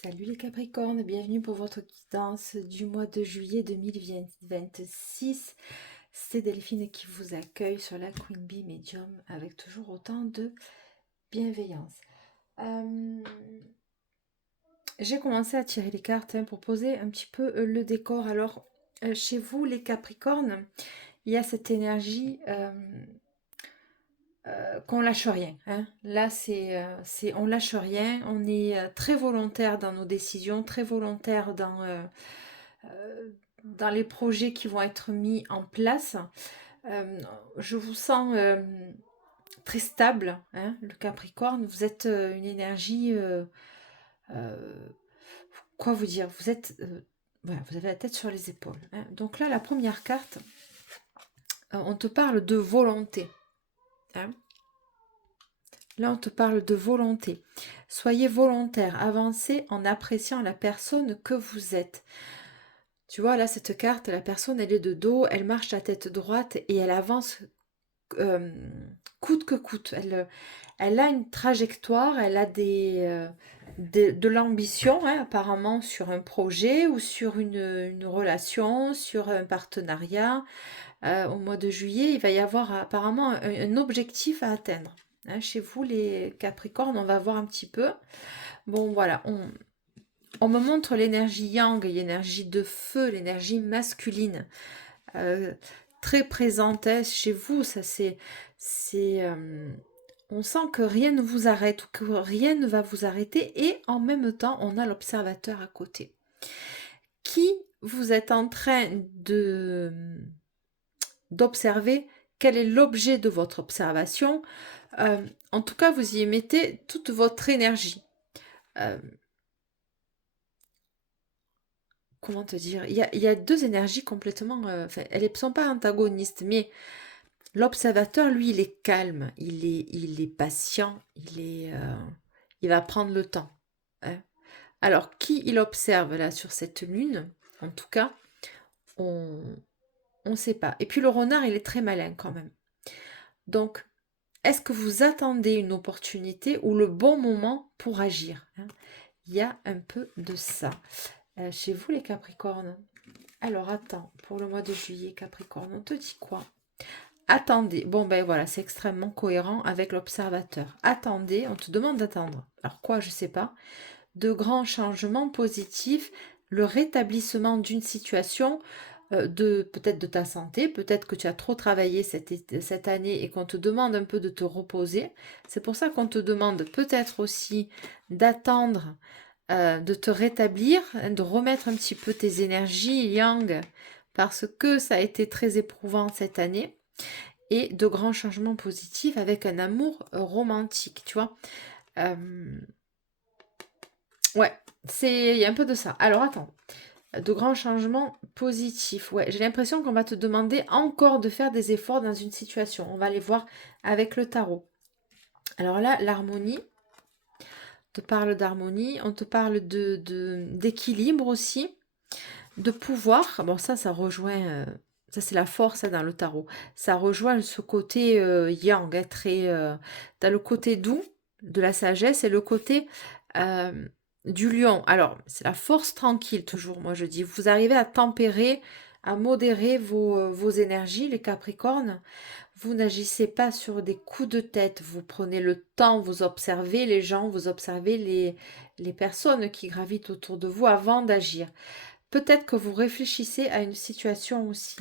Salut les Capricornes, bienvenue pour votre guidance du mois de juillet 2026. C'est Delphine qui vous accueille sur la Queen Bee Medium avec toujours autant de bienveillance. J'ai commencé à tirer les cartes pour poser un petit peu le décor. Alors, chez vous les Capricornes, il y a cette énergie qu'on lâche rien. Là, on lâche rien. On est très volontaire dans nos décisions, très volontaire dans les projets qui vont être mis en place. Je vous sens très stable, le Capricorne. Vous êtes une énergie. Quoi vous dire? Vous êtes. Voilà, vous avez la tête sur les épaules. Donc là, la première carte, on te parle de volonté. Là, on te parle de volonté. Soyez volontaire, avancez en appréciant la personne que vous êtes. Tu vois, là, cette carte, la personne, elle est de dos, elle marche à tête droite et elle avance coûte que coûte. Elle a une trajectoire, elle a de l'ambition, apparemment, sur un projet ou sur une relation, sur un partenariat. Au mois de juillet, il va y avoir apparemment un objectif à atteindre. Chez vous, les Capricornes, on va voir un petit peu. Bon, voilà, on me montre l'énergie yang, l'énergie de feu, l'énergie masculine, très présente chez vous. Ça, on sent que rien ne vous arrête ou que rien ne va vous arrêter. Et en même temps, on a l'observateur à côté. Qui vous êtes en train d'observer? Quel est l'objet de votre observation? En tout cas, vous y mettez toute votre énergie. Comment te dire? Il y a deux énergies complètement... elles ne sont pas antagonistes, mais l'observateur, lui, il est calme, il est patient, il va prendre le temps. Alors, qui il observe là sur cette lune? En tout cas, on ne sait pas. Et puis le renard, il est très malin quand même. Donc, est-ce que vous attendez une opportunité ou le bon moment pour agir? Il y a un peu de ça. Chez vous, les Capricornes. Alors, attends, pour le mois de juillet, Capricorne, on te dit quoi? Attendez. Bon, ben voilà, c'est extrêmement cohérent avec l'observateur. Attendez, on te demande d'attendre. Alors quoi, je sais pas. De grands changements positifs, le rétablissement d'une situation, peut-être de ta santé, peut-être que tu as trop travaillé cette année et qu'on te demande un peu de te reposer. C'est pour ça qu'on te demande peut-être aussi d'attendre, de te rétablir, de remettre un petit peu tes énergies yang, parce que ça a été très éprouvant cette année, et de grands changements positifs avec un amour romantique, tu vois. Ouais, il y a un peu de ça. Alors attends, de grands changements positifs. Ouais, j'ai l'impression qu'on va te demander encore de faire des efforts dans une situation. On va les voir avec le tarot. Alors là, l'harmonie, on te parle d'harmonie, on te parle d'équilibre aussi, de pouvoir. Bon, ça rejoint, ça c'est la force dans le tarot. Ça rejoint ce côté yang, très, t'as le côté doux de la sagesse et le côté du lion. Alors, c'est la force tranquille toujours, moi je dis. Vous arrivez à tempérer, à modérer vos énergies, les Capricornes. Vous n'agissez pas sur des coups de tête. Vous prenez le temps, vous observez les gens, vous observez les personnes qui gravitent autour de vous avant d'agir. Peut-être que vous réfléchissez à une situation aussi.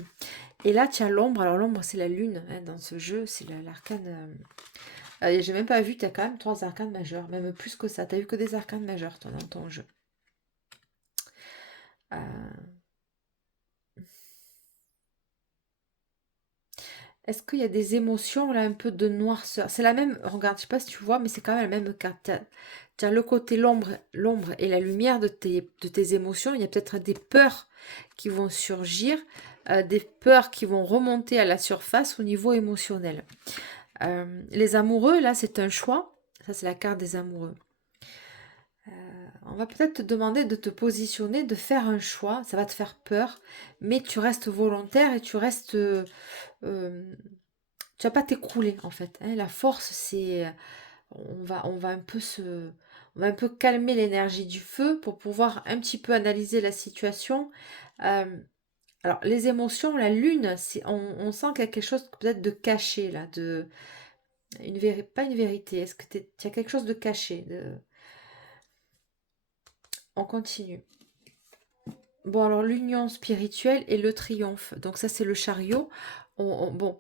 Et là, tu as l'ombre. Alors, l'ombre, c'est la lune dans ce jeu. C'est l'arcane. J'ai même pas vu, tu as quand même 3 arcanes majeurs. Même plus que ça. Tu as eu que des arcanes majeurs, toi, dans ton jeu. Euh, Est-ce qu'il y a des émotions, là, un peu de noirceur? C'est la même. Regarde, je sais pas si tu vois, mais c'est quand même la même carte. Tu as le côté l'ombre et la lumière de tes émotions. Il y a peut-être des peurs qui vont surgir, des peurs qui vont remonter à la surface au niveau émotionnel. Les amoureux, là, c'est un choix. Ça, c'est la carte des amoureux. On va peut-être te demander de te positionner, de faire un choix. Ça va te faire peur, mais tu restes volontaire et tu restes... tu vas pas t'écrouler, en fait. La force, c'est... On va un peu On va un peu calmer l'énergie du feu pour pouvoir un petit peu analyser la situation. Alors, les émotions, la lune, on sent qu'il y a quelque chose peut-être de caché là, pas une vérité. Est-ce que tu as quelque chose de caché On continue. Bon, alors l'union spirituelle et le triomphe. Donc ça, c'est le chariot. Bon,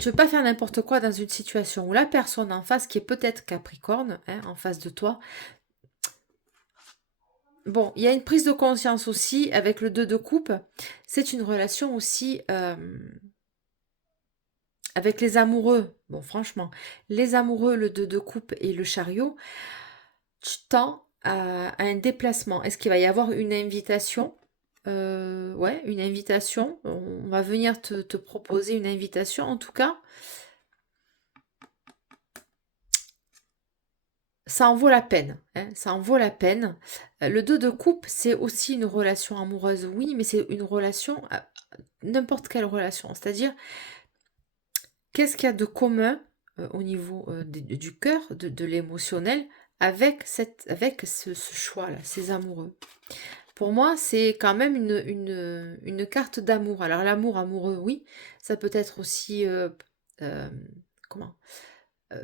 tu veux pas faire n'importe quoi dans une situation où la personne en face, qui est peut-être Capricorne, hein, en face de toi. Bon, il y a une prise de conscience aussi avec le 2 de coupe. C'est une relation aussi avec les amoureux. Bon, franchement, les amoureux, le 2 de coupe et le chariot, tu tends à un déplacement. Est-ce qu'il va y avoir une invitation? Ouais, une invitation. On va venir te proposer une invitation. En tout cas, ça en vaut la peine. Hein, ça en vaut la peine. Le 2 de coupe, c'est aussi une relation amoureuse, oui, mais c'est une relation, n'importe quelle relation. C'est-à-dire, qu'est-ce qu'il y a de commun au niveau du cœur, de l'émotionnel, avec ce choix-là, ces amoureux? Pour moi, c'est quand même une carte d'amour. Alors l'amour amoureux, oui, ça peut être aussi euh, comment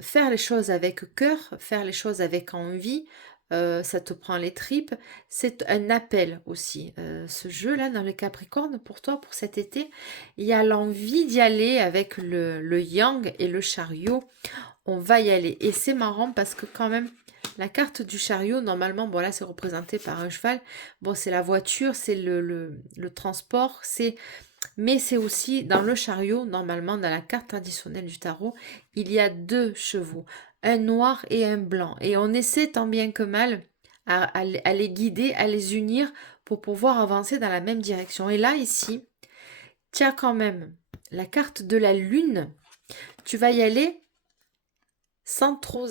faire les choses avec cœur, faire les choses avec envie, ça te prend les tripes. C'est un appel aussi. Ce jeu-là dans le Capricorne, pour toi, pour cet été, il y a l'envie d'y aller avec le yang et le chariot. On va y aller. Et c'est marrant parce que quand même, la carte du chariot, normalement, bon là c'est représenté par un cheval. Bon, c'est la voiture, c'est le transport, mais c'est aussi dans le chariot, normalement, dans la carte traditionnelle du tarot, il y a deux chevaux, un noir et un blanc. Et on essaie tant bien que mal à les guider, à les unir pour pouvoir avancer dans la même direction. Et là, ici, tu as quand même la carte de la lune. Tu vas y aller sans trop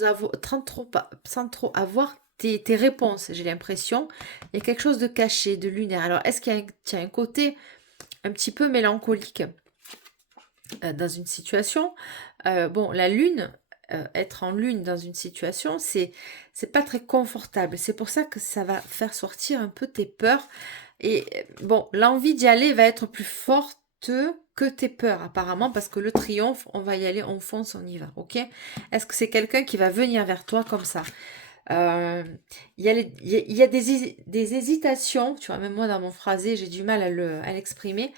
avoir tes réponses, j'ai l'impression. Il y a quelque chose de caché, de lunaire. Alors, est-ce qu'il y a un côté un petit peu mélancolique dans une situation? Bon, la lune, être en lune dans une situation, c'est pas très confortable. C'est pour ça que ça va faire sortir un peu tes peurs. Et bon, l'envie d'y aller va être plus forte que tes peurs, apparemment, parce que le triomphe, on va y aller, on fonce, on y va, ok? Est-ce que c'est quelqu'un qui va venir vers toi comme ça? Il y a des hésitations, tu vois, même moi dans mon phrasé, j'ai du mal à l'exprimer.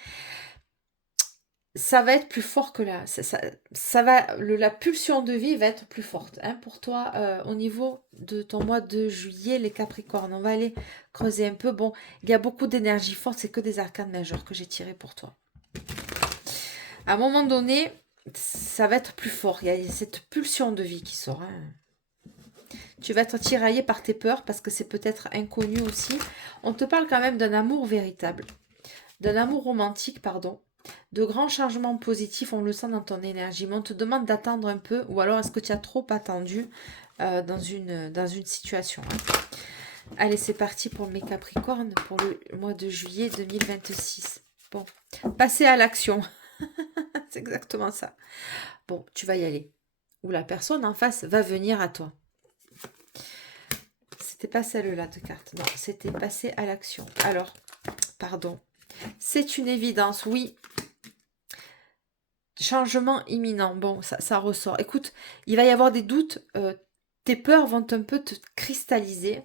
Ça va être plus fort que là. La pulsion de vie va être plus forte hein, pour toi au niveau de ton mois de juillet, les Capricornes. On va aller creuser un peu. Bon, il y a beaucoup d'énergie forte, c'est que des arcanes majeures que j'ai tirées pour toi. À un moment donné, ça va être plus fort. Il y a cette pulsion de vie qui sort. Hein. Tu vas être tiraillé par tes peurs parce que c'est peut-être inconnu aussi. On te parle quand même d'un amour véritable, d'un amour romantique, pardon. De grands changements positifs, on le sent dans ton énergie. Mais on te demande d'attendre un peu, ou alors est-ce que tu as trop attendu dans une situation. Allez, c'est parti pour mes Capricornes pour le mois de juillet 2026. Bon, passez à l'action. C'est exactement ça. Bon, tu vas y aller. Ou la personne en face va venir à toi. C'était pas celle-là de carte. Non, c'était passer à l'action. Alors, pardon. C'est une évidence, oui. Changement imminent. Bon, ça ressort. Écoute, il va y avoir des doutes. Tes peurs vont un peu te cristalliser.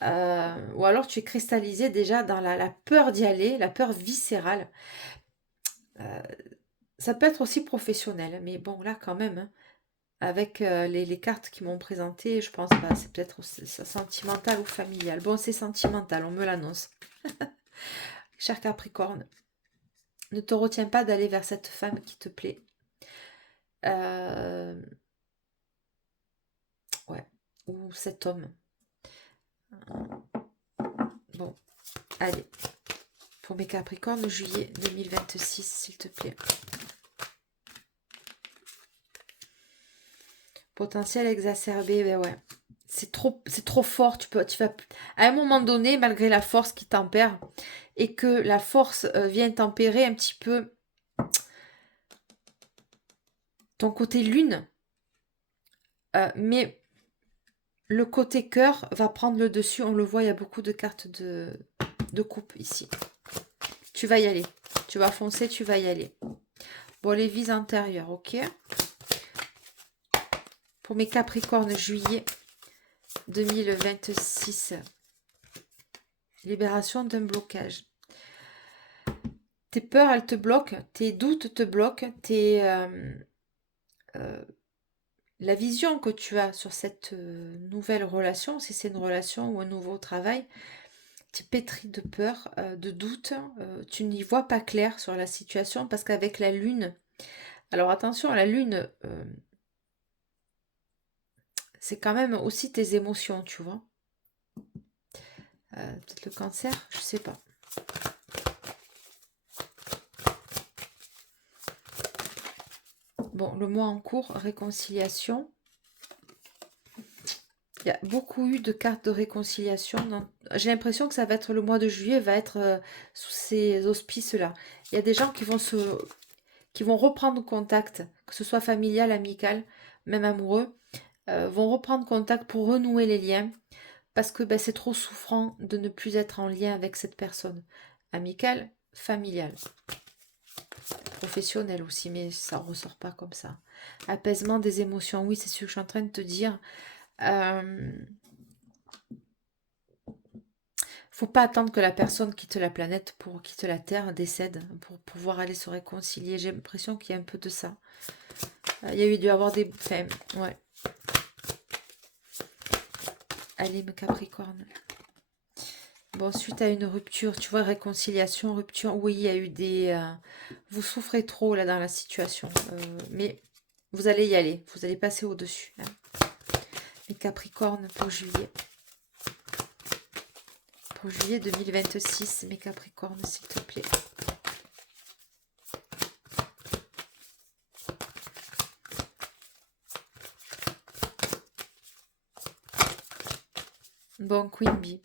Ou alors tu es cristallisé déjà dans la peur d'y aller, la peur viscérale. Ça peut être aussi professionnel. Mais bon, là quand même, hein, avec les cartes qui m'ont présenté, je pense pas. C'est peut-être sentimental ou familial. Bon, c'est sentimental, on me l'annonce. Cher Capricorne, ne te retiens pas d'aller vers cette femme qui te plaît. Ouais. Ou cet homme. Bon, allez. Pour mes Capricornes, juillet 2026, s'il te plaît. Potentiel exacerbé, ben ouais. C'est trop fort. Tu vas, à un moment donné, malgré la force qui tempère, et que la force vient tempérer un petit peu ton côté lune, mais le côté cœur va prendre le dessus. On le voit, il y a beaucoup de cartes de coupe ici. Tu vas y aller. Tu vas foncer, tu vas y aller. Bon, les vies antérieures, ok. Pour mes Capricornes, juillet 2026. Libération d'un blocage. Tes peurs, elles te bloquent. Tes doutes te bloquent. La vision que tu as sur cette nouvelle relation, si c'est une relation ou un nouveau travail, tu es pétri de peur, de doute. Tu n'y vois pas clair sur la situation parce qu'avec la lune... Alors attention, la lune, c'est quand même aussi tes émotions, tu vois. Peut-être le cancer, je sais pas. Bon, le mois en cours, réconciliation. Il y a beaucoup eu de cartes de réconciliation. J'ai l'impression que ça va être le mois de juillet, va être sous ces auspices-là. Il y a des gens qui vont reprendre contact, que ce soit familial, amical, même amoureux, vont reprendre contact pour renouer les liens. Parce que ben, c'est trop souffrant de ne plus être en lien avec cette personne. Amicale, familiale. Professionnelle aussi, mais ça ne ressort pas comme ça. Apaisement des émotions, oui, c'est ce que je suis en train de te dire. Faut pas attendre que la personne quitte la planète pour quitte la Terre, décède, pour pouvoir aller se réconcilier. J'ai l'impression qu'il y a un peu de ça. Il y a eu dû avoir des... Enfin, ouais. Allez, mes Capricornes. Bon, suite à une rupture, tu vois, réconciliation, rupture, oui, il y a eu des... vous souffrez trop, là, dans la situation. Mais vous allez y aller. Vous allez passer au-dessus. Hein. Les Capricornes pour juillet. Pour juillet 2026, mes Capricornes, s'il te plaît. Bon, Queen Bee.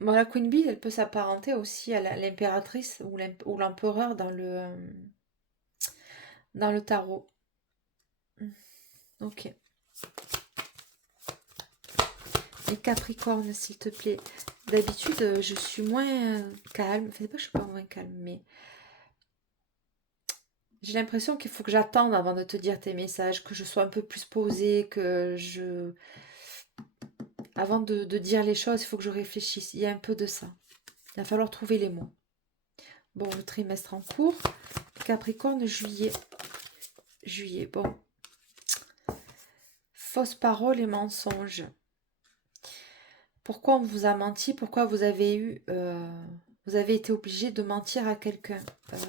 Bon, la Queen Bee, elle peut s'apparenter aussi à l'impératrice ou l'empereur dans le tarot. Ok. Les Capricornes, s'il te plaît. D'habitude, je suis moins calme. Enfin, pas que je suis pas moins calme, mais j'ai l'impression qu'il faut que j'attende avant de te dire tes messages, que je sois un peu plus posée, Avant de dire les choses, il faut que je réfléchisse. Il y a un peu de ça. Il va falloir trouver les mots. Bon, le trimestre en cours. Capricorne, juillet. Juillet, bon. Fausses paroles et mensonges. Pourquoi on vous a menti? Pourquoi vous avez été obligé de mentir à quelqu'un?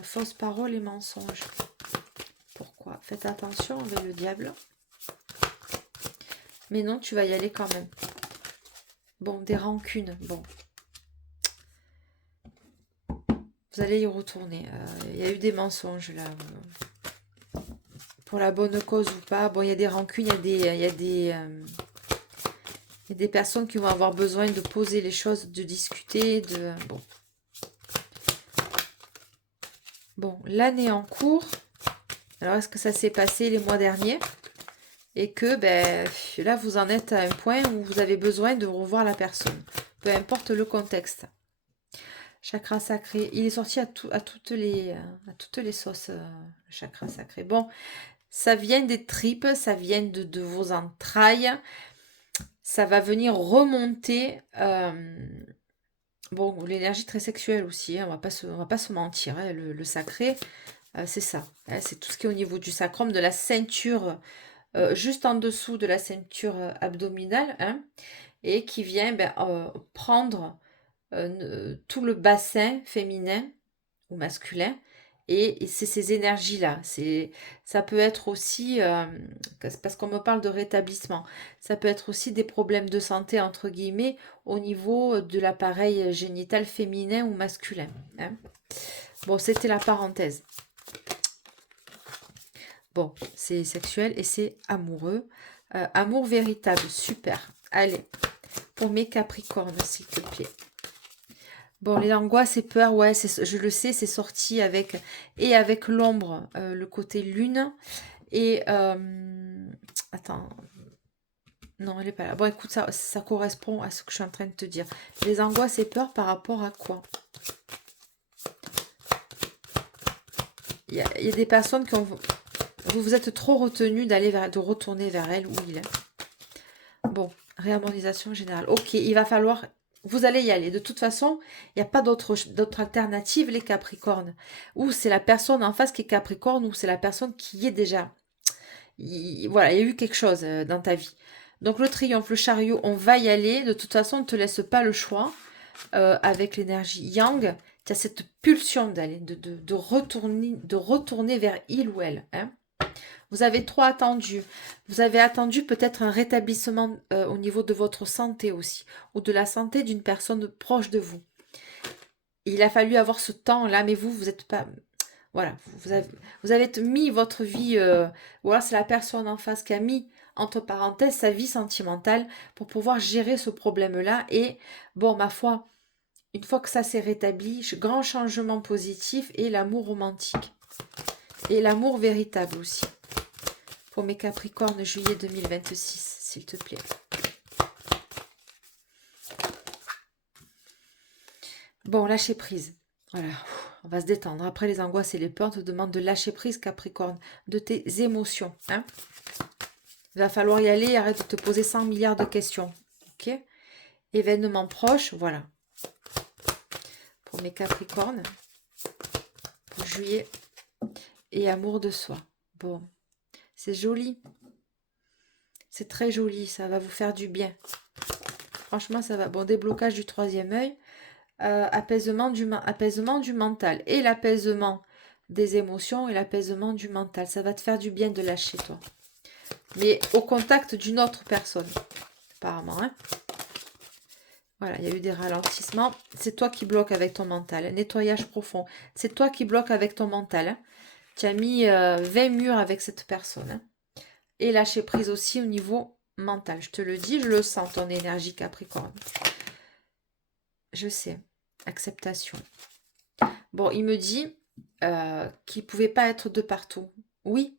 Fausses paroles et mensonges. Pourquoi? Faites attention avec le diable. Mais non, tu vas y aller quand même. Bon, des rancunes. Bon. Vous allez y retourner. Il y a eu des mensonges là. Pour la bonne cause ou pas. Bon, il y a des rancunes, il y a des personnes qui vont avoir besoin de poser les choses, de discuter, Bon. Bon, l'année en cours. Alors, est-ce que ça s'est passé les mois derniers? Et que, ben, là, vous en êtes à un point où vous avez besoin de revoir la personne. Peu importe le contexte. Chakra sacré. Il est sorti à toutes les sauces, le chakra sacré. Bon, ça vient des tripes, ça vient de vos entrailles. Ça va venir remonter. Bon, l'énergie très sexuelle aussi, hein, on va pas se mentir. Hein, le sacré, c'est ça. Hein, c'est tout ce qui est au niveau du sacrum, de la ceinture, juste en dessous de la ceinture abdominale. Hein, et qui vient prendre tout le bassin féminin ou masculin. Et c'est ces énergies-là. Ça peut être aussi, parce qu'on me parle de rétablissement, ça peut être aussi des problèmes de santé, entre guillemets, au niveau de l'appareil génital féminin ou masculin. Hein. Bon, c'était la parenthèse. Bon, c'est sexuel et c'est amoureux. Amour véritable, super. Allez, pour mes Capricornes, s'il te plaît. Bon, les angoisses et peurs, ouais, je le sais, c'est sorti avec l'ombre, le côté lune, Et, attends, non, elle n'est pas là. Bon, écoute, ça correspond à ce que je suis en train de te dire. Les angoisses et peurs par rapport à quoi? Il y a des personnes qui ont... Vous êtes trop retenu de retourner vers elle ou il. Bon, réharmonisation générale. Ok, il va falloir... Vous allez y aller. De toute façon, il n'y a pas d'autre alternative, les Capricornes. Ou c'est la personne en face qui est Capricorne, ou c'est la personne qui y est déjà. Voilà, il y a eu quelque chose dans ta vie. Donc le triomphe, le chariot, on va y aller. De toute façon, on ne te laisse pas le choix. Avec l'énergie Yang, tu as cette pulsion d'aller, de retourner vers il ou elle. Hein. Vous avez trop attendu. Vous avez attendu peut-être un rétablissement au niveau de votre santé aussi, ou de la santé d'une personne proche de vous. Il a fallu avoir ce temps-là, mais vous n'êtes pas... Voilà, vous avez mis votre vie, ou alors c'est la personne en face qui a mis, entre parenthèses, sa vie sentimentale pour pouvoir gérer ce problème-là. Et bon, ma foi, une fois que ça s'est rétabli, grand changement positif et l'amour romantique. Et l'amour véritable aussi. Pour mes Capricornes, juillet 2026, s'il te plaît. Bon, lâcher prise. Voilà, on va se détendre. Après les angoisses et les peurs, on te demande de lâcher prise, Capricorne, de tes émotions. Hein. Il va falloir y aller, arrête de te poser 100 milliards de questions. Ok. Événement proche, voilà. Pour mes Capricornes, pour juillet, et amour de soi. Bon, c'est joli. C'est très joli, ça va vous faire du bien. Franchement, ça va. Bon, déblocage du troisième œil. Apaisement du mental. Et l'apaisement des émotions et l'apaisement du mental. Ça va te faire du bien de lâcher, toi. Mais au contact d'une autre personne, apparemment. Hein. Voilà, il y a eu des ralentissements. C'est toi qui bloques avec ton mental. Nettoyage profond. C'est toi qui bloques avec ton mental. Hein. Tu as mis 20 murs avec cette personne. Hein. Et lâcher prise aussi au niveau mental. Je te le dis, je le sens, ton énergie Capricorne. Je sais. Acceptation. Bon, il me dit qu'il ne pouvait pas être de partout. Oui,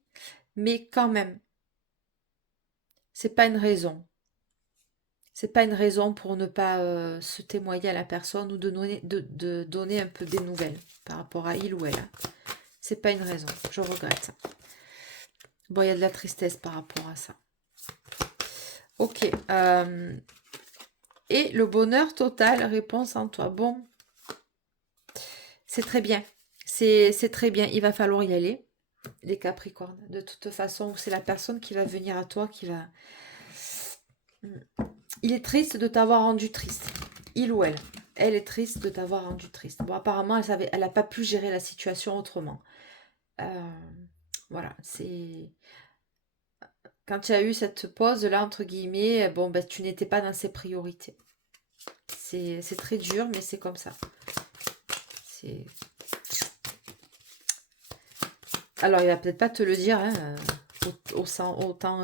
mais quand même. C'est pas une raison. C'est pas une raison pour ne pas se témoigner à la personne ou de donner un peu des nouvelles par rapport à il ou elle. C'est pas une raison. Je regrette. Bon, il y a de la tristesse par rapport à ça. Ok. Et le bonheur total, réponse en toi. Bon, c'est très bien. C'est très bien. Il va falloir y aller, les Capricornes. De toute façon, c'est la personne qui va venir à toi qui va... Il est triste de t'avoir rendu triste. Il ou elle. Elle est triste de t'avoir rendu triste. Bon, apparemment, elle n'a pas pu gérer la situation autrement. Voilà, c'est... Quand tu as eu cette pause-là, entre guillemets, bon, ben, tu n'étais pas dans ses priorités. C'est très dur, mais c'est comme ça. Alors, il va peut-être pas te le dire, hein, autant...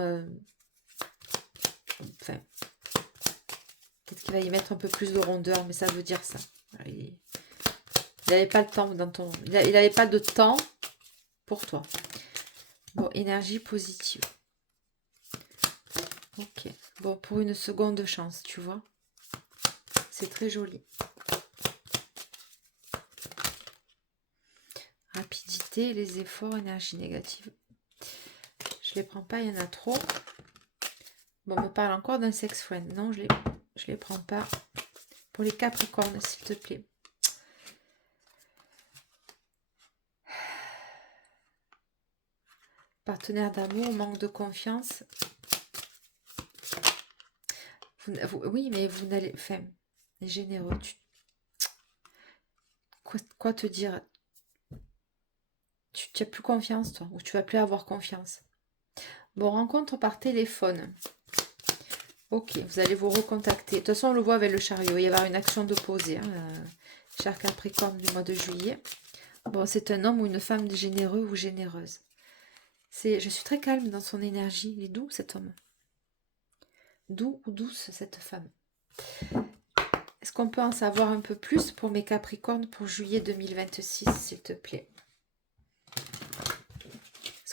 Enfin, peut-être qu'il va y mettre un peu plus de rondeur, mais ça veut dire ça. Il n'avait pas le temps dans ton... Il n'avait pas de temps pour toi. Bon, énergie positive. Ok. Bon, pour une seconde chance, tu vois. C'est très joli. Rapidité, les efforts, énergie négative. Je les prends pas, il y en a trop. Bon, on me parle encore d'un sex friend. Non, je les prends pas. Pour les Capricornes, s'il te plaît. Partenaire d'amour, manque de confiance. Oui, mais vous n'allez... Enfin, généreux. Quoi te dire? Tu n'as plus confiance, toi. Ou tu vas plus avoir confiance. Bon, rencontre par téléphone. Ok, vous allez vous recontacter. De toute façon, on le voit avec le chariot. Il va y avoir une action de poser. Hein, cher Capricorne du mois de juillet. Bon, c'est un homme ou une femme généreux ou généreuse. Je suis très calme dans son énergie. Il est doux, cet homme. Doux ou douce, cette femme. Est-ce qu'on peut en savoir un peu plus pour mes Capricornes pour juillet 2026, s'il te plaît?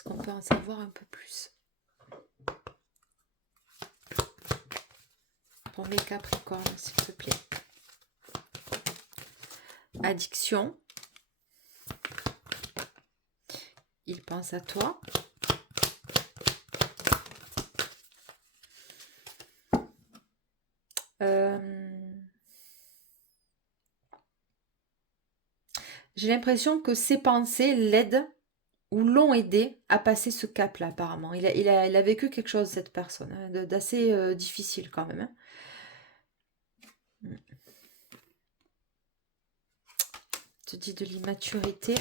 Est-ce qu'on peut en savoir un peu plus? Pour mes Capricornes, s'il te plaît. Addiction. Il pense à toi. J'ai l'impression que ses pensées l'aident ou l'ont aidé à passer ce cap-là, apparemment. Il a vécu quelque chose, cette personne, hein, d'assez difficile quand même. Hein. Je te dis de l'immaturité.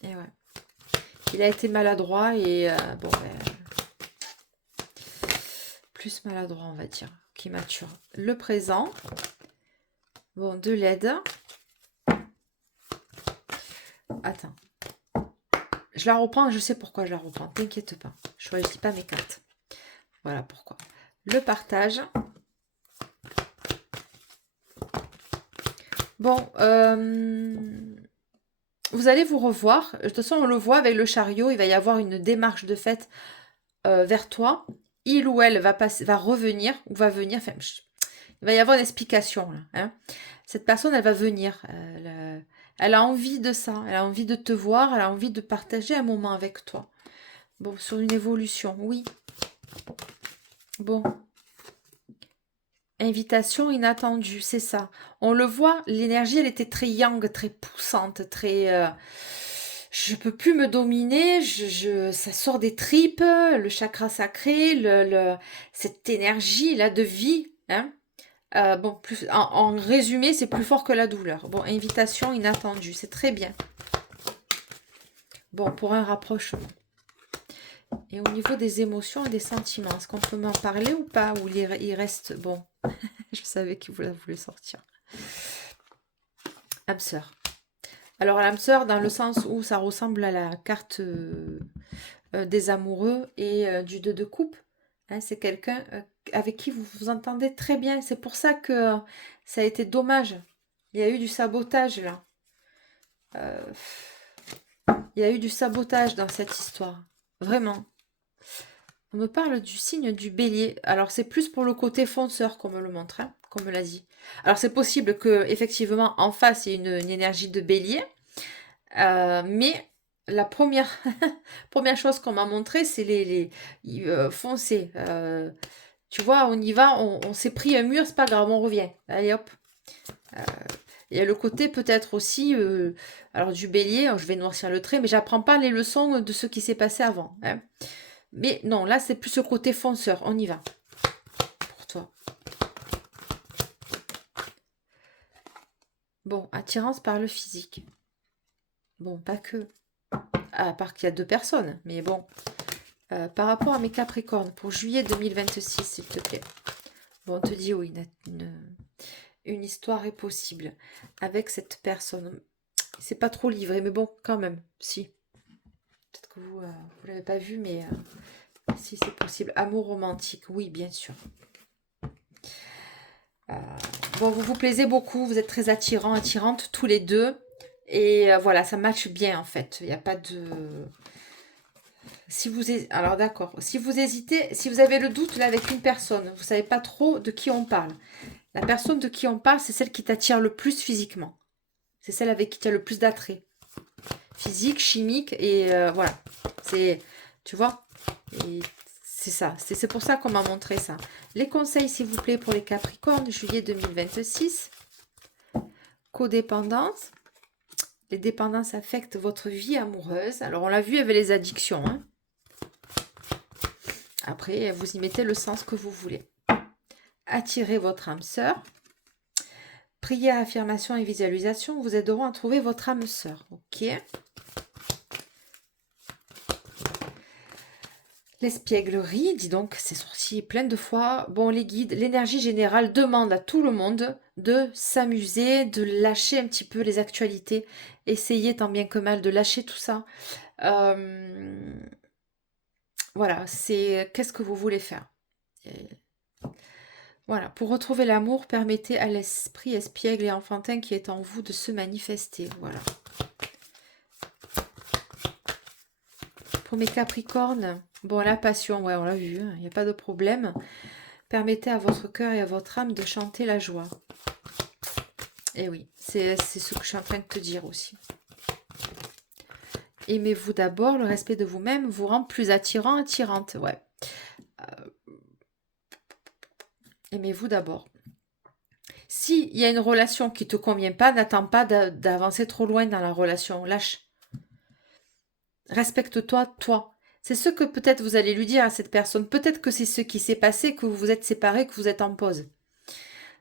Et ouais. Il a été maladroit et bon, plus maladroit, on va dire, qu'immature. Le présent. Bon, de l'aide. Attends. Je la reprends, je sais pourquoi je la reprends. T'inquiète pas. Je choisis pas mes cartes. Voilà pourquoi. Le partage. Bon, vous allez vous revoir. De toute façon, on le voit avec le chariot. Il va y avoir une démarche de fait vers toi. Il ou elle va revenir ou va venir. Enfin, il va y avoir une explication là. Hein. Cette personne, elle va venir. Elle a envie de ça. Elle a envie de te voir. Elle a envie de partager un moment avec toi. Bon, sur une évolution, oui. Bon. Invitation inattendue, c'est ça. On le voit, l'énergie, elle était très yang, très poussante, très... je peux plus me dominer, ça sort des tripes, le chakra sacré, cette énergie-là de vie. Hein. Bon, en résumé, c'est plus fort que la douleur. Bon, invitation inattendue, c'est très bien. Bon, pour un rapprochement. Et au niveau des émotions et des sentiments, est-ce qu'on peut m'en parler ou pas? Ou il reste... Bon, je savais qu'il voulait sortir. Âme sœur. Alors, l'âme sœur, dans le sens où ça ressemble à la carte des amoureux et du 2 de coupe. Hein, c'est quelqu'un avec qui vous vous entendez très bien. C'est pour ça que ça a été dommage. Il y a eu du sabotage, là. Il y a eu du sabotage dans cette histoire. Vraiment. On me parle du signe du bélier. Alors, c'est plus pour le côté fonceur qu'on me le montre, hein, qu'on me l'a dit. Alors, c'est possible que effectivement en face, il y ait une énergie de bélier. Mais la première, première chose qu'on m'a montré, c'est les foncés. Tu vois, on y va, on s'est pris un mur, c'est pas grave, on revient. Allez hop. Il y a le côté peut-être aussi, alors du bélier, je vais noircir le trait, mais j'apprends pas les leçons de ce qui s'est passé avant. Hein. Mais non, là, c'est plus ce côté fonceur. On y va. Pour toi. Bon, attirance par le physique. Bon, pas que. À part qu'il y a 2 personnes. Mais bon. Par rapport à mes Capricornes, pour juillet 2026, s'il te plaît. Bon, on te dit oui, une histoire est possible avec cette personne. C'est pas trop livré, mais bon, quand même, si. Peut-être que vous ne l'avez pas vu, mais si c'est possible. Amour romantique, oui, bien sûr. Bon, vous vous plaisez beaucoup, vous êtes très attirants, attirantes tous les deux. Et voilà, ça matche bien en fait. Il n'y a pas de... Alors d'accord, si vous hésitez, si vous avez le doute là avec une personne, vous ne savez pas trop de qui on parle. La personne de qui on parle, c'est celle qui t'attire le plus physiquement. C'est celle avec qui tu as le plus d'attrait. Physique, chimique, et voilà. C'est, tu vois, c'est ça. C'est pour ça qu'on m'a montré ça. Les conseils, s'il vous plaît, pour les Capricornes, juillet 2026. Codépendance. Les dépendances affectent votre vie amoureuse. Alors, on l'a vu avec les addictions. Hein. Après, vous y mettez le sens que vous voulez. Attirez votre âme sœur. Prière, affirmation et visualisation vous aideront à trouver votre âme sœur. Ok. L'espièglerie, dis donc, c'est sorti plein de fois. Bon, les guides, l'énergie générale demande à tout le monde de s'amuser, de lâcher un petit peu les actualités. Essayez tant bien que mal de lâcher tout ça. Voilà, c'est qu'est-ce que vous voulez faire. Voilà, pour retrouver l'amour, permettez à l'esprit espiègle et enfantin qui est en vous de se manifester. Voilà. Pour mes Capricornes, bon, la passion, ouais, on l'a vu, il n'y a pas de problème. Permettez à votre cœur et à votre âme de chanter la joie. Et oui, c'est ce que je suis en train de te dire aussi. Aimez-vous d'abord, le respect de vous-même vous rend plus attirant, attirante, ouais. Aimez-vous d'abord. S'il y a une relation qui ne te convient pas, n'attends pas d'avancer trop loin dans la relation. Lâche. Respecte-toi, toi. C'est ce que peut-être vous allez lui dire à cette personne. Peut-être que c'est ce qui s'est passé, que vous vous êtes séparés, que vous êtes en pause.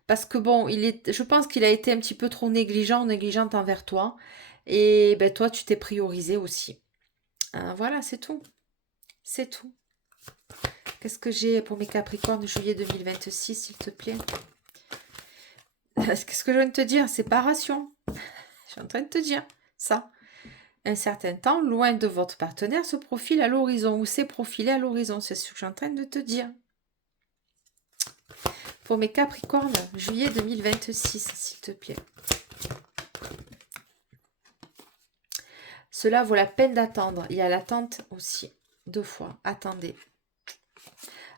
Parce que bon, je pense qu'il a été un petit peu trop négligente envers toi. Et ben toi, tu t'es priorisé aussi. Voilà, c'est tout. C'est tout. Qu'est-ce que j'ai pour mes Capricornes juillet 2026, s'il te plaît? Qu'est-ce que je viens de te dire? Séparation. Je suis en train de te dire ça. Un certain temps, loin de votre partenaire, se profile à l'horizon ou s'est profilé à l'horizon. C'est ce que je suis en train de te dire. Pour mes Capricornes, juillet 2026, s'il te plaît. Cela vaut la peine d'attendre. Il y a l'attente aussi. 2 fois. Attendez.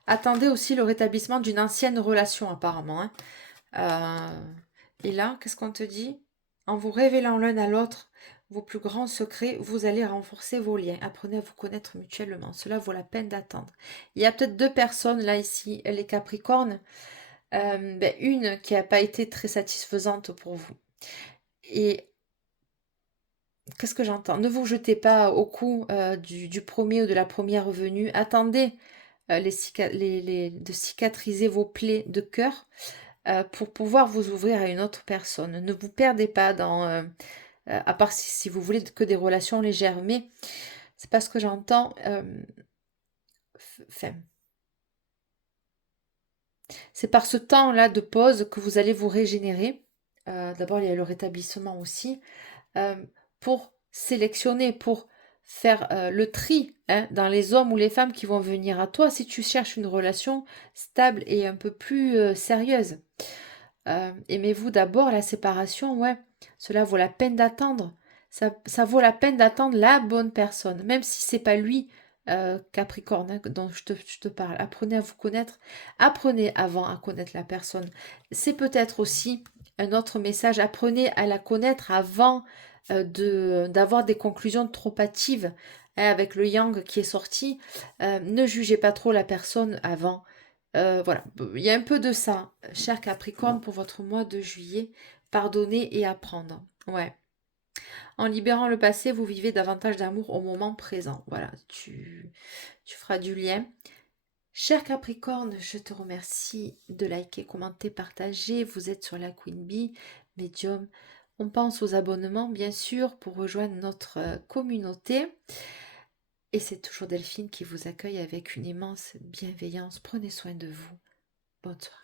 Attendez aussi le rétablissement d'une ancienne relation, apparemment. Et là, qu'est-ce qu'on te dit? En vous révélant l'un à l'autre vos plus grands secrets, vous allez renforcer vos liens. Apprenez à vous connaître mutuellement. Cela vaut la peine d'attendre. Il y a peut-être 2 personnes là, ici, les Capricornes. Une qui n'a pas été très satisfaisante pour vous. Et qu'est-ce que j'entends? Ne vous jetez pas au cou du premier ou de la première venue. Attendez de cicatriser vos plaies de cœur pour pouvoir vous ouvrir à une autre personne. Ne vous perdez pas dans... à part si vous voulez que des relations légères. Mais c'est pas ce que j'entends. C'est par ce temps-là de pause que vous allez vous régénérer. D'abord, il y a le rétablissement aussi. Pour sélectionner, pour faire le tri dans les hommes ou les femmes qui vont venir à toi si tu cherches une relation stable et un peu plus sérieuse. Aimez-vous d'abord la séparation, ouais, cela vaut la peine d'attendre. Ça vaut la peine d'attendre la bonne personne, même si c'est pas lui, Capricorne, dont je te parle. Apprenez à vous connaître, apprenez avant à connaître la personne. C'est peut-être aussi un autre message, apprenez à la connaître avant d'avoir des conclusions trop hâtives avec le yang qui est sorti. Ne jugez pas trop la personne avant. Voilà, il y a un peu de ça, cher Capricorne, pour votre mois de juillet. Pardonner et apprendre. Ouais. En libérant le passé, vous vivez davantage d'amour au moment présent. Voilà, tu feras du lien. Cher Capricorne, je te remercie de liker, commenter, partager. Vous êtes sur la Queen Bee, Medium. On pense aux abonnements, bien sûr, pour rejoindre notre communauté. Et c'est toujours Delphine qui vous accueille avec une immense bienveillance. Prenez soin de vous. Bonne soirée.